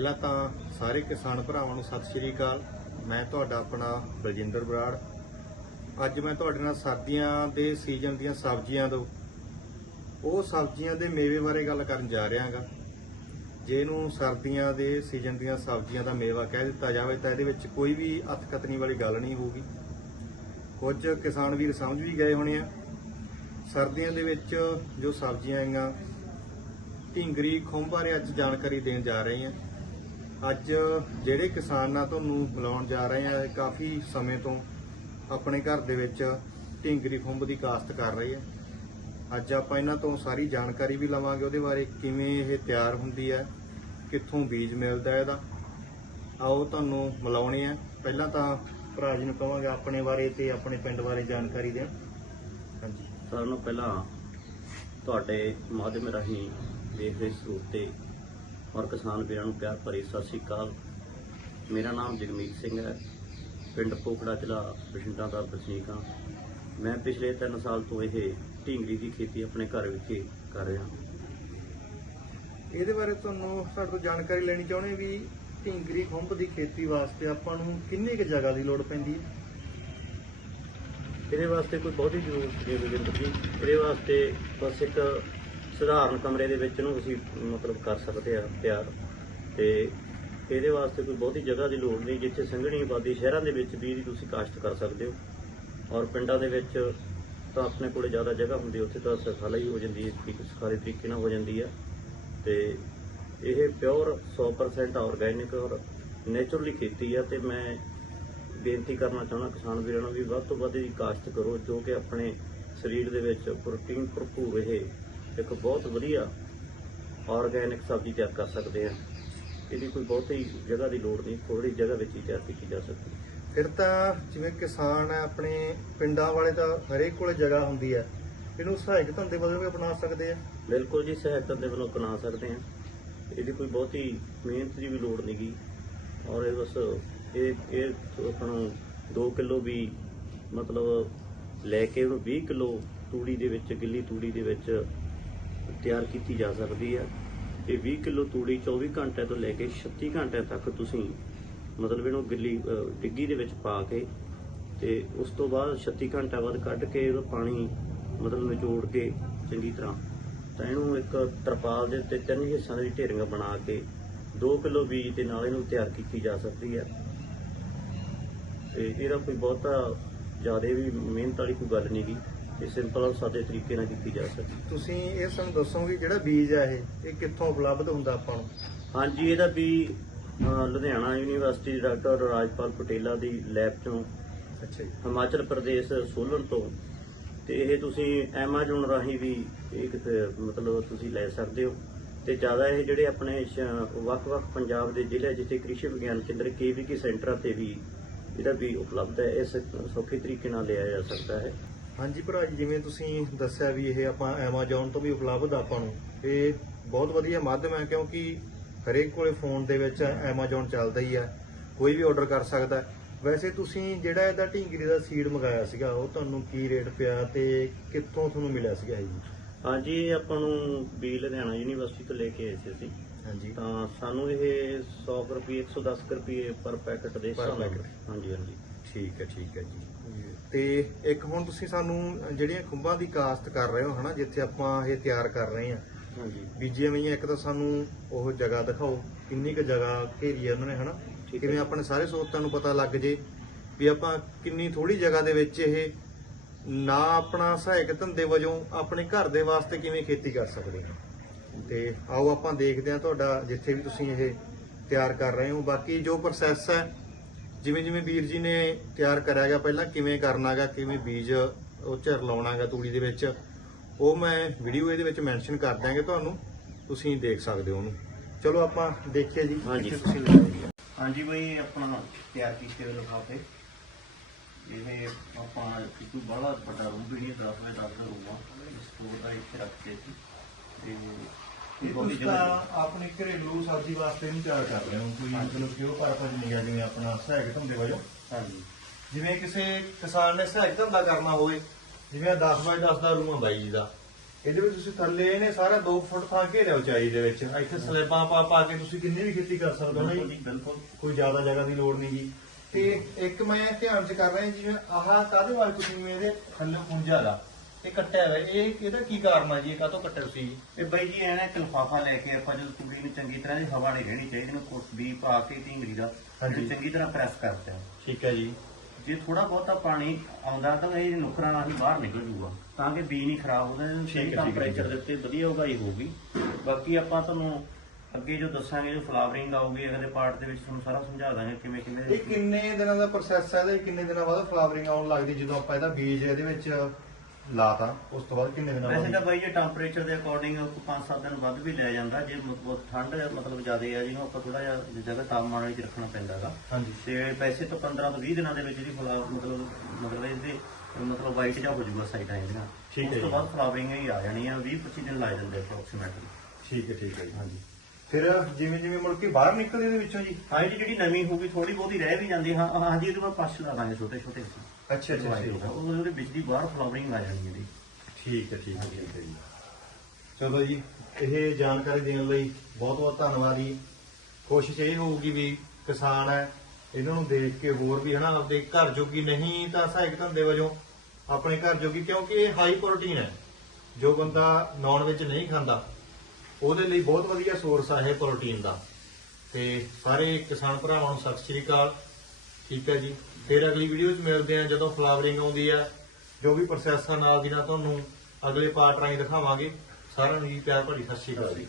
ਪਹਿਲਾਂ ਤਾਂ ਸਾਰੇ ਕਿਸਾਨ ਭਰਾਵਾਂ ਨੂੰ ਸਤਿ ਸ਼੍ਰੀ ਅਕਾਲ। ਮੈਂ ਤੁਹਾਡਾ ਆਪਣਾ ਬਲਜਿੰਦਰ ਬਰਾੜ। ਅੱਜ ਮੈਂ ਤੁਹਾਡੇ ਨਾਲ ਸਰਦੀਆਂ ਦੇ ਸੀਜ਼ਨ ਦੀਆਂ ਸਬਜ਼ੀਆਂ ਦੋ ਉਹ ਸਬਜ਼ੀਆਂ ਦੇ ਮੇਵੇ ਬਾਰੇ ਗੱਲ ਕਰਨ ਜਾ ਰਿਹਾ ਹਾਂਗਾ ਜਿਹਨੂੰ ਸਰਦੀਆਂ ਦੇ ਸੀਜ਼ਨ ਦੀਆਂ ਸਬਜ਼ੀਆਂ ਦਾ ਮੇਵਾ ਕਹਿ ਦਿੱਤਾ ਜਾਵੇ ਤਾਂ ਇਹਦੇ ਵਿੱਚ ਕੋਈ ਵੀ ਅਤਕਤਨੀ ਵਾਲੀ ਗੱਲ ਨਹੀਂ ਹੋਊਗੀ। ਕੁਝ ਕਿਸਾਨ ਵੀਰ ਸਮਝ ਵੀ ਗਏ ਹੋਣੇ ਆ। ਸਰਦੀਆਂ ਦੇ ਵਿੱਚ ਜੋ ਸਬਜ਼ੀਆਂ ਆਈਆਂ ਢਿੰਗਰੀ, ਖੁੰਭ ਬਾਰੇ ਅੱਜ ਜਾਣਕਾਰੀ ਦੇਣ ਜਾ ਰਹੇ ਹਾਂ ਅੱਜ ਜਿਹੜੇ ਕਿਸਾਨ ਨਾਲ ਤੁਹਾਨੂੰ ਮਿਲਾਉਣ ਜਾ ਰਹੇ ਆ, ਕਾਫੀ ਸਮੇਂ ਤੋਂ ਆਪਣੇ ਘਰ ਦੇ ਵਿੱਚ ਢਿੰਗਰੀ ਖੁੰਭ ਦੀ ਕਾਸ਼ਤ ਕਰ ਰਹੇ ਆ। ਅੱਜ ਆਪਾਂ ਇਹਨਾਂ ਤੋਂ ਸਾਰੀ ਜਾਣਕਾਰੀ ਵੀ ਲਵਾਂਗੇ, ਉਹਦੇ ਬਾਰੇ ਕਿਵੇਂ ਇਹ ਤਿਆਰ ਹੁੰਦੀ ਹੈ ਕਿੱਥੋਂ ਬੀਜ ਮਿਲਦਾ ਇਹਦਾ। ਆਓ ਤੁਹਾਨੂੰ ਮਿਲਾਉਣੇ ਆ। ਪਹਿਲਾਂ ਤਾਂ ਭਰਾ ਜੀ ਨੂੰ ਕਹਾਂਗੇ ਆਪਣੇ ਬਾਰੇ ਤੇ ਆਪਣੇ ਪਿੰਡ ਬਾਰੇ ਜਾਣਕਾਰੀ ਦੇਣ ਹਾਂਜੀ। ਸਾਰਿਆਂ ਨੂੰ ਪਹਿਲਾਂ ਤੁਹਾਡੇ ਮਾਧਿਅਮ ਰਾਹੀਂ ਦੇਖ ਰਹੇ ਸਰੋਤੇ ਔਰ ਕਿਸਾਨ ਵੀਰਾਂ ਨੂੰ ਪਿਆਰ ਭਰੀ ਸਤਿ ਸ੍ਰੀ ਅਕਾਲ। ਮੇਰਾ ਨਾਮ ਜਗਮੀਤ ਸਿੰਘ ਹੈ। ਪਿੰਡ ਪੋਖੜਾ ਜ਼ਿਲ੍ਹਾ ਬਠਿੰਡਾ ਦਾ ਵਸਨੀਕ ਹਾਂ। ਮੈਂ ਪਿਛਲੇ 3 ਸਾਲ ਤੋਂ ਇਹ ਢੀਂਗਰੀ ਦੀ ਖੇਤੀ ਆਪਣੇ ਘਰ ਵਿਖੇ ਕਰ ਰਿਹਾ ਇਹਦੇ ਬਾਰੇ ਤੁਹਾਨੂੰ ਸਾਡੇ ਤੋਂ ਜਾਣਕਾਰੀ ਲੈਣੀ ਚਾਹੁੰਦੇ ਵੀ ਢਿੰਗਰੀ ਖੁੰਭ ਦੀ ਖੇਤੀ ਵਾਸਤੇ ਆਪਾਂ ਨੂੰ ਕਿੰਨੀ ਕੁ ਜਗ੍ਹਾ ਦੀ ਲੋੜ ਪੈਂਦੀ ਹੈ? ਇਹਦੇ ਵਾਸਤੇ ਕੋਈ ਬਹੁਤੀ ਜ਼ਰੂਰਤ ਨਹੀਂ ਜੀ ਇਹਦੇ ਵਾਸਤੇ ਬਸ ਇੱਕ ਸਧਾਰਨ ਕਮਰੇ ਦੇ ਵਿੱਚ ਨੂੰ ਅਸੀਂ ਮਤਲਬ ਕਰ ਸਕਦੇ ਆ ਤਿਆਰ। ਤੇ ਇਹਦੇ ਵਾਸਤੇ ਕੋਈ ਬਹੁਤੀ ਜਗ੍ਹਾ ਦੀ ਲੋੜ ਨਹੀਂ, ਜਿੱਥੇ ਸੰਘਣੀ ਆਬਾਦੀ ਸ਼ਹਿਰਾਂ ਦੇ ਵਿੱਚ ਵੀ ਇਹਦੀ ਤੁਸੀਂ ਕਾਸ਼ਤ ਕਰ ਸਕਦੇ ਹੋ। ਔਰ ਪਿੰਡਾਂ ਦੇ ਵਿੱਚ ਤਾਂ ਆਪਣੇ ਕੋਲੇ ਜ਼ਿਆਦਾ ਜਗ੍ਹਾ ਹੁੰਦੀ ਉੱਥੇ ਤਾਂ ਸਖਾਲਾ ਹੀ ਹੋ ਜਾਂਦੀ ਹੈ ਠੀਕ ਸਖਾਲੇ ਤਰੀਕੇ ਨਾਲ ਹੋ ਜਾਂਦੀ ਹੈ ਤੇ ਇਹ ਪਿਓਰ 100% ਆਰਗੈਨਿਕ ਔਰ ਨੇਚਰਲੀ ਖੇਤੀ ਆ, ਤੇ ਮੈਂ ਬੇਨਤੀ ਕਰਨਾ ਚਾਹੁੰਦਾ ਕਿਸਾਨ ਵੀਰਾਂ ਨੂੰ ਵੀ ਵੱਧ ਤੋਂ ਵੱਧ ਇਹਦੀ ਕਾਸ਼ਤ ਕਰੋ, ਜੋ ਕਿ ਆਪਣੇ ਸਰੀਰ ਦੇ ਵਿੱਚ ਪ੍ਰੋਟੀਨ ਭਰਪੂਰ ਇਹ ਇੱਕ ਬਹੁਤ ਵਧੀਆ ਆਰਗੈਨਿਕ ਸਬਜ਼ੀ ਤਿਆਰ ਕਰ ਸਕਦੇ ਆ ਇਹਦੀ ਕੋਈ ਬਹੁਤੀ ਜਗ੍ਹਾ ਦੀ ਲੋੜ ਨਹੀਂ ਥੋੜੀ ਜਗ੍ਹਾ ਵਿੱਚ ਹੀ ਤਿਆਰ ਕੀਤੀ ਜਾ ਸਕਦੀ ਹੈ। ਫਿਰ ਤਾਂ ਜਿਵੇਂ ਕਿਸਾਨ ਹੈ ਆਪਣੇ ਪਿੰਡਾਂ ਵਾਲੇ ਤਾਂ ਹਰੇਕ ਕੋਲੇ ਜਗ੍ਹਾ ਹੁੰਦੀ ਹੈ। ਇਹਨੂੰ ਸਹਾਇਕ ਧੰਦੇ ਵਜੋਂ ਵੀ ਅਪਣਾ ਸਕਦੇ ਆ ਬਿਲਕੁਲ ਜੀ ਸਹਾਇਤਾ ਦੇ ਵੱਲੋਂ ਬਣਾ ਸਕਦੇ ਆ ਇਹਦੀ ਕੋਈ ਬਹੁਤੀ ਮਿਹਨਤ ਦੀ ਵੀ ਲੋੜ ਨਹੀਂਗੀ ਔਰ ਇਹ ਬਸ ਇਹ ਇਹ ਆਪਣਾ 2 ਕਿਲੋ ਵੀ ਮਤਲਬ ਲੈ ਕੇ ਉਹਨੂੰ 20 ਕਿਲੋ ਤੂੜੀ ਦੇ ਵਿੱਚ ਗਿੱਲੀ ਤੂੜੀ ਦੇ ਵਿੱਚ ਤਿਆਰ ਕੀਤੀ ਜਾ ਸਕਦੀ ਹੈ। ਇਹ 20 ਕਿਲੋ ਤੂੜੀ 24 ਘੰਟੇ ਤੋਂ ਲੈ ਕੇ 36 ਘੰਟੇ ਤੱਕ ਤੁਸੀਂ ਮਤਲਬ ਇਹਨੂੰ ਗਿੱਲੀ ਡਿੱਗੀ ਦੇ ਵਿੱਚ ਪਾ ਕੇ ਤੇ ਉਸ ਤੋਂ ਬਾਅਦ 36 ਘੰਟੇ ਬਾਅਦ ਕੱਢ ਕੇ ਉਹਦਾ ਪਾਣੀ ਮਤਲਬ ਨਿਚੋੜ ਕੇ ਚੰਗੀ ਤਰ੍ਹਾਂ ਤਾਂ ਇਹਨੂੰ ਇੱਕ ਤਰਪਾਲ ਦੇ ਉੱਤੇ ਤਿੰਨ ਹਿੱਸਿਆਂ ਦੀ ਢੇਰੀਆਂ ਬਣਾ ਕੇ 2 ਕਿਲੋ ਬੀਜ ਦੇ ਨਾਲ ਇਹਨੂੰ ਤਿਆਰ ਕੀਤੀ ਜਾ ਸਕਦੀ ਹੈ। ਤੇ ਇਹਦਾ ਕੋਈ ਬਹੁਤਾ ਜ਼ਿਆਦਾ ਵੀ ਮਿਹਨਤ ਵਾਲੀ ਕੋਈ ਗੱਲ ਨਹੀਂ ਗੀ। ਇਹ ਸਿੰਪਲ ਔਰ ਸਾਦੇ ਤਰੀਕੇ ਨਾਲ ਕੀਤੀ ਜਾ ਸਕਦੀ। ਤੁਸੀਂ ਇਹ ਸਾਨੂੰ ਦੱਸੋਗੇ ਜਿਹੜਾ ਬੀਜ ਹੈ ਇਹ ਇਹ ਕਿੱਥੋਂ ਉਪਲਬਧ ਹੁੰਦਾ ਆਪਾਂ ਨੂੰ? ਹਾਂਜੀ ਇਹਦਾ ਵੀ ਲੁਧਿਆਣਾ ਯੂਨੀਵਰਸਿਟੀ ਦੇ ਡਾਕਟਰ ਰਾਜਪਾਲ ਪਟੇਲਾ ਦੀ ਲੈਬ ਚੋਂ। ਅੱਛਾ ਜੀ। ਹਿਮਾਚਲ ਪ੍ਰਦੇਸ਼ ਸੋਲਨ ਤੋਂ। ਤੇ ਇਹ ਤੁਸੀਂ Amazon ਰਾਹੀਂ ਵੀ ਇਹ ਕਿਤੇ ਮਤਲਬ ਤੁਸੀਂ ਲੈ ਸਕਦੇ ਹੋ। ਤੇ ਜ਼ਿਆਦਾ ਇਹ ਜਿਹੜੇ ਆਪਣੇ ਵੱਖ-ਵੱਖ ਪੰਜਾਬ ਦੇ ਜ਼ਿਲ੍ਹੇ ਜਿੱਥੇ ਕ੍ਰਿਸ਼ੀ ਵਿਗਿਆਨ ਕੇਂਦਰ ਕੇਵੀਕੀ ਸੈਂਟਰਾਂ ਤੇ ਵੀ ਇਹਦਾ ਵੀ ਉਪਲਬਧ ਹੈ। ਇਸ ਸੌਖੇ ਤਰੀਕੇ ਨਾਲ ਲਿਆ ਜਾ ਸਕਦਾ ਹੈ। ਹਾਂਜੀ ਭਰਾ ਜੀ ਜਿਵੇਂ ਤੁਸੀਂ ਦੱਸਿਆ ਵੀ ਇਹ ਆਪਾਂ Amazon ਤੋਂ ਵੀ ਉਪਲਬਧ ਆਪਾਂ ਨੂੰ ਇਹ ਬਹੁਤ ਵਧੀਆ ਮਾਧਿਅਮ ਹੈ ਕਿਉਂਕਿ ਹਰੇਕ ਕੋਲੇ ਫੋਨ ਦੇ ਵਿੱਚ Amazon ਚੱਲਦਾ ਹੀ ਹੈ ਕੋਈ ਵੀ ਆਰਡਰ ਕਰ ਸਕਦਾ। ਵੈਸੇ ਤੁਸੀਂ ਜਿਹੜਾ ਇਹਦਾ ਢਿੰਗਰੀ ਦਾ ਸੀਡ ਮੰਗਾਇਆ ਸੀਗਾ ਉਹ ਤੁਹਾਨੂੰ ਕੀ ਰੇਟ ਪਿਆ ਤੇ ਕਿੱਥੋਂ ਤੁਹਾਨੂੰ ਮਿਲਿਆ ਸੀਗਾ ਇਹ? ਜੀ ਹਾਂਜੀ ਇਹ ਆਪਾਂ ਨੂੰ ਵੀ ਲੁਧਿਆਣਾ ਯੂਨੀਵਰਸਿਟੀ ਤੋਂ ਲੈ ਕੇ ਆਏ ਸੀ ਅਸੀਂ। ਹਾਂਜੀ। ਤਾਂ ਸਾਨੂੰ ਇਹ 100 ਰੁਪਏ 110 ਰੁਪਏ ਪਰ ਪੈਕੇਟ ਦੇ ਹਿਸਾਬ ਨਾਲ। ਹਾਂਜੀ ਹਾਂਜੀ। ਠੀਕ ਹੈ ਠੀਕ ਹੈ ਜੀ। ਤੇ ਇੱਕ ਹੁਣ ਤੁਸੀਂ ਸਾਨੂੰ ਜਿਹੜੀਆਂ ਖੁੰਬਾਂ ਦੀ ਕਾਸ਼ਤ ਕਰ ਰਹੇ ਹੋ ਹਨਾ ਜਿੱਥੇ ਆਪਾਂ ਇਹ ਤਿਆਰ ਕਰ ਰਹੇ ਹਾਂ। ਹਾਂਜੀ। ਬੀਜੀਆਂ ਹੋਈਆਂ ਇੱਕ ਤਾਂ ਸਾਨੂੰ ਉਹ ਜਗ੍ਹਾ ਦਿਖਾਓ ਕਿੰਨੀ ਕੁ ਜਗ੍ਹਾ ਘੇਰੀ ਹੈ ਉਹਨਾਂ ਨੇ ਹਨਾ। ਕਿਵੇਂ ਆਪਣੇ ਸਾਰੇ ਸਰੋਤਾਂ ਨੂੰ ਪਤਾ ਲੱਗ ਜੇ ਵੀ ਆਪਾਂ ਕਿੰਨੀ ਥੋੜੀ ਜਗ੍ਹਾ ਦੇ ਵਿੱਚ ਇਹ ਨਾ ਆਪਣਾ ਸਹਾਇਕ ਧੰਦੇ ਵਜੋਂ ਆਪਣੇ ਘਰ ਦੇ ਵਾਸਤੇ ਕਿਵੇਂ ਖੇਤੀ ਕਰ ਸਕਦੇ ਹਾਂ ਤੇ ਆਓ ਆਪਾਂ ਦੇਖਦੇ ਹਾਂ ਤੁਹਾਡਾ ਜਿੱਥੇ ਵੀ ਤੁਸੀਂ ਇਹ ਤਿਆਰ ਕਰ ਰਹੇ ਹੋ। ਬਾਕੀ ਜੋ ਪ੍ਰੋਸੈਸ ਹੈ ਜਿਵੇਂ ਜਿਵੇਂ ਵੀਰ ਜੀ ਨੇ ਤਿਆਰ ਕਰਿਆ ਗਿਆ ਪਹਿਲਾਂ ਕਿਵੇਂ ਕਰਨਾਗਾ ਕਿਵੇਂ ਬੀਜ ਉਹ ਚ ਲਾਉਣਾਗਾ ਤੂੜੀ ਦੇ ਵਿੱਚ ਉਹ ਮੈਂ ਵੀਡੀਓ ਇਹਦੇ ਵਿੱਚ ਮੈਂਸ਼ਨ ਕਰ ਦਿਆਂਗੇ ਤੁਹਾਨੂੰ ਤੁਸੀਂ ਦੇਖ ਸਕਦੇ ਹੋ ਉਹਨੂੰ ਚਲੋ ਆਪਾਂ ਦੇਖੀਏ ਜੀ ਹਾਂਜੀ। ਕਿੱਥੇ ਤੁਸੀਂ। ਹਾਂਜੀ ਬਈ ਆਪਣਾ ਤਿਆਰ ਕੀਤੇ ਹੋਏ ਲਿਫਾਫੇ ਇਹ ਆਪਾਂ ਕਿਤੋਂ ਬੜਾ ਵੱਡਾ ਰੂਮ ਵੀ ਨਹੀਂ 10 ਬਾਏ 10 ਦਾ ਰੂਮ ਆ ਸਟੋਰ ਦਾ ਇੱਥੇ ਰੱਖਦੇ ਸੀ ਤੇ ਇਹ ਬਹੁਤੀ ਤੁਸੀਂ ਤਾਂ ਜਗ੍ਹਾ ਆਪਣੇ ਘਰੇਲੂ ਸਬਜ਼ੀ ਵਾਸਤੇ ਨਹੀਂ ਤਿਆਰ ਕਰ ਰਹੇ ਹੋ। ਕੋਈ ਮਤਲਬ ਕਿ ਉਹ ਪਰਪਸ ਨਹੀਂ ਹੈ ਜਿਵੇਂ ਆਪਣਾ ਸਹਾਇਕ ਧੰਦੇ ਵਜੋਂ ਹਾਂਜੀ। ਜਿਵੇਂ ਕਿਸੇ ਕਿਸਾਨ ਨੇ ਸਹਾਇਕ ਧੰਦਾ ਕਰਨਾ ਹੋਵੇ ਜਿਵੇਂ 10 ਬਾਈ 10 ਦਾ ਰੂਮ ਆ ਬਾਈ ਜੀ ਦਾ। ਇਹਦੇ ਵਿੱਚ ਤੁਸੀਂ ਥੱਲੇ ਇਹਨੇ ਸਾਰਾ 2 ਫੁੱਟ ਥਾਂ ਘੇਰਿਆ ਉਚਾਈ ਦੇ ਵਿੱਚ। ਇੱਥੇ ਸਲੈਬਾਂ ਪਾ ਪਾ ਕੇ ਤੁਸੀਂ ਕਿੰਨੀ ਵੀ ਖੇਤੀ ਕਰ ਸਕਦੇ ਹੋ। ਜੀ ਬਿਲਕੁਲ। ਕੋਈ ਜ਼ਿਆਦਾ ਜਗ੍ਹਾ ਦੀ ਲੋੜ ਨਹੀਂ ਜੀ। ਤੇ ਇੱਕ ਮੈਂ ਧਿਆਨ ਚ ਕਰ ਰਿਹਾ ਜਿਵੇਂ ਆਹ ਕਾਦੇ ਵਾਲ ਤੁਸੀਂ ਇਹਦੇ ਥੱਲੇ ਪੁੰਜਾ ਦਾ ਇਹ ਕੱਟਿਆ ਹੋਇਆ। ਇਹ ਇਹਦਾ ਕੀ ਕਾਰਨ ਆ ਜੀ? ਇਹ ਕਾਹਤੋਂ ਕੱਟਿਆ ਤੁਸੀਂ? ਇਹ ਬਾਈ ਜੀ ਐਨਾ ਇੱਕ ਲਿਫਾਫਾ ਲੈ ਕੇ ਆਪਾਂ ਜਦੋਂ ਤੂੜੀ ਨੂੰ ਚੰਗੀ ਤਰ੍ਹਾਂ ਦੀ ਹਵਾ ਨਹੀਂ ਰਹਿਣੀ ਚਾਹੀਦੀ ਨੂੰ ਕੁਛ ਵੀ ਪਾ ਕੇ ਢੀਂਗਰੀ ਦਾ ਹਾਂਜੀ। ਤੇ ਚੰਗੀ ਤਰ੍ਹਾਂ ਪ੍ਰੈਸ ਕਰਦੇ ਆ ਠੀਕ ਹੈ ਜੀ। ਜੇ ਥੋੜਾ ਬਹੁਤਾ ਪਾਣੀ ਆਉਂਦਾ ਤਾਂ ਇਹ ਨੁਕਰਾਂ ਨਾਲ ਹੀ ਬਾਹਰ ਨਿਕਲ ਜੂਗਾ ਤਾਂ ਕਿ ਬੀਜ ਨਹੀਂ ਖਰਾਬ ਹੋਵੇ ਠੀਕ ਹੈ, ਸਹੀ ਠੀਕ ਹੈ, ਟੈਂਪਰੇਚਰ। ਦੇ ਉੱਤੇ ਵਧੀਆ ਉਗਾਈ ਹੋਊਗੀ। ਬਾਕੀ ਆਪਾਂ ਤੁਹਾਨੂੰ ਅੱਗੇ ਜੋ ਦੱਸਾਂਗੇ ਜੋ ਫਲਾਵਰਿੰਗ ਆਊਗੀ ਅਗਲੇ ਪਾਰਟ ਦੇ ਵਿੱਚ ਤੁਹਾਨੂੰ ਸਾਰਾ ਸਮਝਾ ਦਾਂਗੇ ਕਿਵੇਂ ਕਿਵੇਂ ਇਹ ਕਿੰਨੇ ਦਿਨਾਂ ਦਾ ਪ੍ਰੋਸੈਸ ਹੈ ਇਹਦਾ? ਕਿੰਨੇ ਦਿਨਾਂ ਬਾਅਦ ਫਲਾਵਰਿੰਗ ਆਉਣ ਲੱਗਦੀ ਜਦੋਂ ਆਪਾਂ ਇਹਦਾ ਬੀਜ ਇਹਦੇ ਵਿੱਚ ਲਾਤਾ ਉਸ ਤੋਂ ਬਾਅਦ ਕਿੰਨੇ ਦਿਨਾਂ ਵੈਸੇ ਤਾਂ ਬਾਅਦ ਬਾਈ ਜੇ ਟੈਂਪਰੇਚਰ ਦੇ ਅਕੋਰਡਿੰਗ 5-7 ਦਿਨ ਵੱਧ ਵੀ ਲੈ ਜਾਂਦਾ ਜੇ ਮ- ਬਹੁਤ ਠੰਡ ਮਤਲਬ ਜ਼ਿਆਦਾ ਆ ਜਿਹਨੂੰ ਆਪਾਂ ਥੋੜਾ ਜਿਹਾ ਜਗ੍ਹਾ ਤਾਪਮਾਨ ਵਿੱਚ ਰੱਖਣਾ ਪੈਂਦਾ ਹੈਗਾ ਹਾਂਜੀ। ਤੇ ਵੈਸੇ ਤਾਂ 15 ਤੋਂ 20 ਦਿਨਾਂ ਦੇ ਵਿੱਚ ਇਹਦੀ ਫਲਾ ਮਤਲਬ ਮਤਲਬ ਇਹਦੇ ਮਤਲਬ ਵਾਈਟ ਜਿਹਾ ਹੋ ਜਾਊਗਾ ਸਾਈਡਾਂ ਇਹਦੀਆਂ ਠੀਕ ਹੈ ਉਸ ਤੋਂ ਜੀ। ਬਾਅਦ ਫਲਾਵਰਿੰਗ ਹੀ ਆ ਜਾਣੀ ਆ 20 25 ਦਿਨ ਲੱਗ ਜਾਂਦੇ ਅਪਰੋਕਸੀਮੇਟਲੀ ਠੀਕ ਹੈ ਠੀਕ ਹੈ ਜੀ ਹਾਂਜੀ। ਫਿਰ ਜਿਵੇਂ ਜਿਵੇਂ ਮੁੜ ਕੇ ਬਾਹਰ ਨਿਕਲਦੇ ਇਹਦੇ ਵਿੱਚੋਂ ਜੀ। ਹਾਂ ਇਹਦੀ ਜਿਹੜੀ ਨਵੀਂ ਹੋਊਗੀ ਥੋੜੀ ਬਹੁਤੀ ਰਹਿ ਵੀ ਜਾਂਦੀ। ਹਾਂ ਹਾਂਜੀ ਇਹਦੇ ਬਾਅਦ ਪੱਛ ਲਾ ਦਾਂਗੇ ਛੋਟੇ ਛੋਟੇ ਅੱਛਾ ਅੱਛਾ ਠੀਕ ਹੈ ਉਹ ਉਹਦੇ ਵਿੱਚ ਦੀ ਬਾਹਰ ਫਲਾਵਰਿੰਗ ਆ ਜਾਣੀ ਇਹਦੀ। ਠੀਕ ਹੈ ਠੀਕ ਹੈ ਠੀਕ ਹੈ ਜੀ। ਚਲੋ ਜੀ ਇਹ ਜਾਣਕਾਰੀ ਦੇਣ ਲਈ ਬਹੁਤ ਬਹੁਤ ਧੰਨਵਾਦ ਜੀ। ਕੋਸ਼ਿਸ਼ ਇਹ ਹੋਊਗੀ ਵੀ ਕਿਸਾਨ ਹੈ ਇਹਨਾਂ ਨੂੰ ਦੇਖ ਕੇ ਹੋਰ ਵੀ ਹਨਾ ਆਪਦੇ ਘਰ ਜੋਗੀ ਨਹੀਂ ਤਾਂ ਸਹਾਇਕ ਧੰਦੇ ਵਜੋਂ ਆਪਣੇ ਘਰ ਜੋਗੀ ਕਿਉਂਕਿ ਇਹ ਹਾਈ ਪ੍ਰੋਟੀਨ ਹੈ। ਜੋ ਬੰਦਾ ਨਾਨ ਵਿੱਚ ਨਹੀਂ ਖਾਂਦਾ ਉਹਦੇ ਲਈ ਬਹੁਤ ਵਧੀਆ ਸੋਰਸ ਆ ਇਹ ਪ੍ਰੋਟੀਨ ਦਾ। ਤੇ ਸਾਰੇ ਕਿਸਾਨ ਭਰਾਵਾਂ ਨੂੰ ਸਤਿ ਸ਼੍ਰੀ ਅਕਾਲ। ਠੀਕ ਹੈ ਜੀ। ਫਿਰ ਅਗਲੀ ਵੀਡੀਓ 'ਚ ਮਿਲਦੇ ਆ ਜਦੋਂ ਫਲਾਵਰਿੰਗ ਆਉਂਦੀ ਆ, ਜੋ ਵੀ ਪ੍ਰੋਸੈਸ ਆ ਨਾਲ ਦੀ ਨਾਲ ਤੁਹਾਨੂੰ ਅਗਲੇ ਪਾਰਟ ਰਾਹੀਂ ਦਿਖਾਵਾਂਗੇ। ਸਾਰਿਆਂ ਨੂੰ ਜੀ ਪਿਆਰ ਭਰੀ ਸਤਿ ਸ਼੍ਰੀ ਅਕਾਲ ਜੀ।